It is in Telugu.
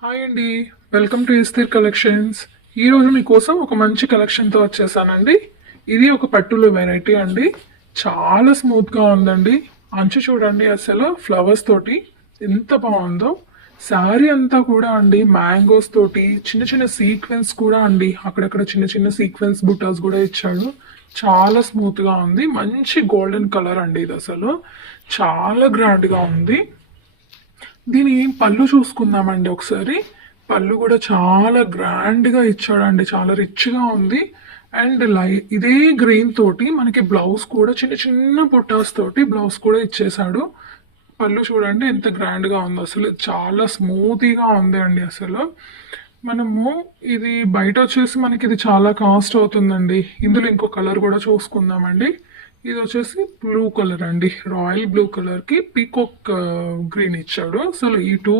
హాయ్ అండి. వెల్కమ్ టు ఇస్తీర్ కలెక్షన్స్. ఈరోజు మీకోసం ఒక మంచి కలెక్షన్తో వచ్చేసానండి. ఇది ఒక పట్టులో వెరైటీ అండి. చాలా స్మూత్గా ఉందండి. అంచు చూడండి, అసలు ఫ్లవర్స్ తోటి ఎంత బాగుందో. శారీ అంతా కూడా అండి మ్యాంగోస్ తోటి చిన్న చిన్న సీక్వెన్స్ కూడా అండి, అక్కడక్కడ చిన్న చిన్న సీక్వెన్స్ బుటాస్ కూడా ఇచ్చాడు. చాలా స్మూత్గా ఉంది. మంచి గోల్డెన్ కలర్ అండి. ఇది అసలు చాలా గ్రాండ్గా ఉంది. దీని పళ్ళు చూసుకుందామండి ఒకసారి. పళ్ళు కూడా చాలా గ్రాండ్గా ఇచ్చాడండి, చాలా రిచ్గా ఉంది. అండ్ ఇదే గ్రీన్ తోటి మనకి బ్లౌజ్ కూడా చిన్న చిన్న బుట్టాస్ తోటి బ్లౌజ్ కూడా ఇచ్చేసాడు. పళ్ళు చూడండి ఎంత గ్రాండ్గా ఉందో, అసలు చాలా స్మూతీగా ఉంది అండి. అసలు మనము ఇది బయట వచ్చేసి మనకి ఇది చాలా కాస్ట్ అవుతుందండి. ఇందులో ఇంకో కలర్ కూడా చూసుకుందామండి. ఇది వచ్చేసి బ్లూ కలర్ అండి, రాయల్ బ్లూ కలర్ కి పీకాక్ గ్రీన్ ఇచ్చాడు. అసలు ఈ టూ